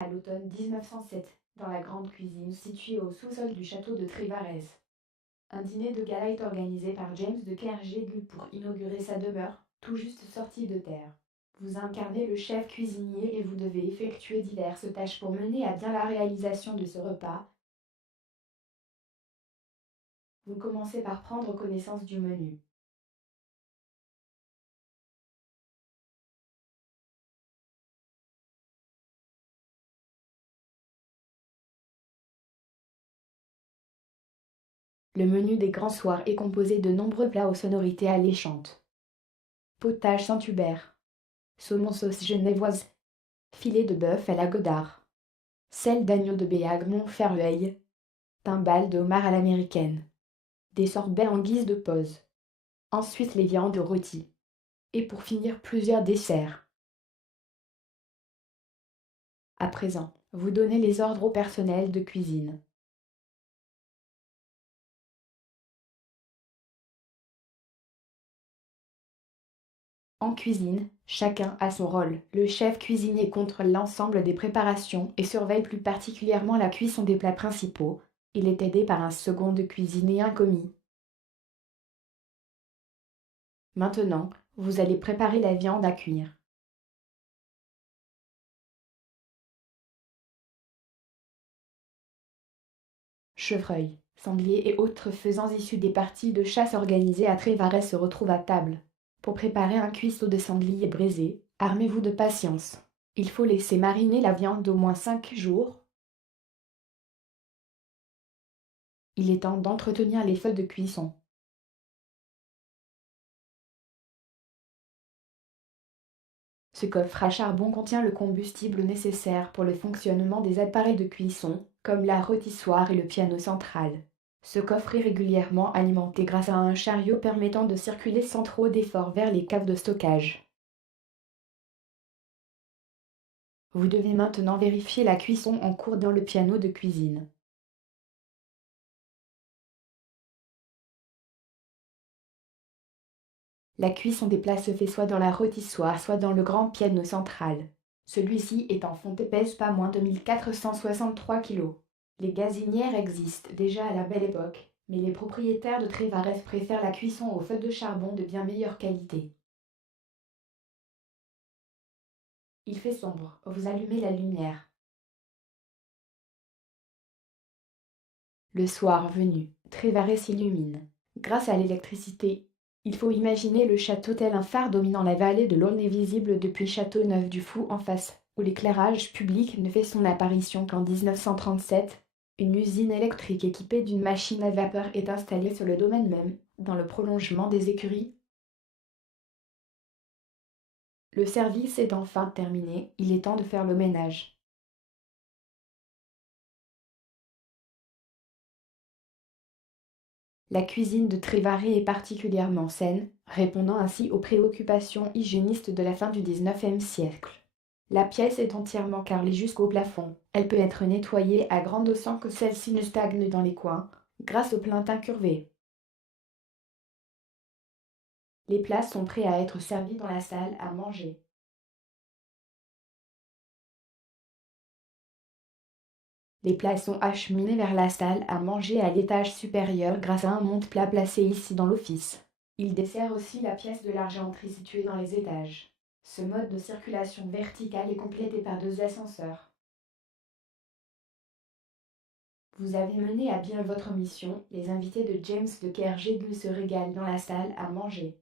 À l'automne 1907, dans la grande cuisine située au sous-sol du château de Trévarez. Un dîner de gala est organisé par James de Kerjégl pour inaugurer sa demeure, tout juste sortie de terre. Vous incarnez le chef cuisinier et vous devez effectuer diverses tâches pour mener à bien la réalisation de ce repas. Vous commencez par prendre connaissance du menu. Le menu des grands soirs est composé de nombreux plats aux sonorités alléchantes. Potage Saint-Hubert, saumon sauce genevoise, filet de bœuf à la Godard, sel d'agneau de Béag Montfermeil, timbales de homard à l'américaine, des sorbets en guise de pause. Ensuite les viandes rôties. Et pour finir plusieurs desserts. À présent, vous donnez les ordres au personnel de cuisine. En cuisine, chacun a son rôle. Le chef cuisinier contrôle l'ensemble des préparations et surveille plus particulièrement la cuisson des plats principaux. Il est aidé par un second de cuisine et un commis. Maintenant, vous allez préparer la viande à cuire. Chevreuil, sanglier et autres faisans issus des parties de chasse organisées à Trévarez se retrouvent à table. Pour préparer un cuisseau de sanglier braisé, armez-vous de patience. Il faut laisser mariner la viande d'au moins 5 jours. Il est temps d'entretenir les feux de cuisson. Ce coffre à charbon contient le combustible nécessaire pour le fonctionnement des appareils de cuisson, comme la rôtissoire et le piano central. Ce coffre est régulièrement alimenté grâce à un chariot permettant de circuler sans trop d'efforts vers les caves de stockage. Vous devez maintenant vérifier la cuisson en cours dans le piano de cuisine. La cuisson des plats se fait soit dans la rôtissoire, soit dans le grand piano central. Celui-ci est en fonte et pèse pas moins de 1463 kg. Les gazinières existent déjà à la Belle Époque, mais les propriétaires de Trévarez préfèrent la cuisson au feu de charbon de bien meilleure qualité. Il fait sombre, vous allumez la lumière. Le soir venu, Trévarez s'illumine. Grâce à l'électricité, il faut imaginer le château tel un phare dominant la vallée de l'Aulne visible depuis Châteauneuf-du-Fou en face, où l'éclairage public ne fait son apparition qu'en 1937. Une usine électrique équipée d'une machine à vapeur est installée sur le domaine même, dans le prolongement des écuries. Le service est enfin terminé, il est temps de faire le ménage. La cuisine de Trévaré est particulièrement saine, répondant ainsi aux préoccupations hygiénistes de la fin du XIXe siècle. La pièce est entièrement carrelée jusqu'au plafond. Elle peut être nettoyée à grande eau sans que celle-ci ne stagne dans les coins, grâce au plinthe incurvé. Les plats sont prêts à être servis dans la salle à manger. Les plats sont acheminés vers la salle à manger à l'étage supérieur grâce à un monte-plat placé ici dans l'office. Il dessert aussi la pièce de l'argenterie située dans les étages. Ce mode de circulation verticale est complété par 2 ascenseurs. Vous avez mené à bien votre mission, les invités de James de Kerjégl se régalent dans la salle à manger.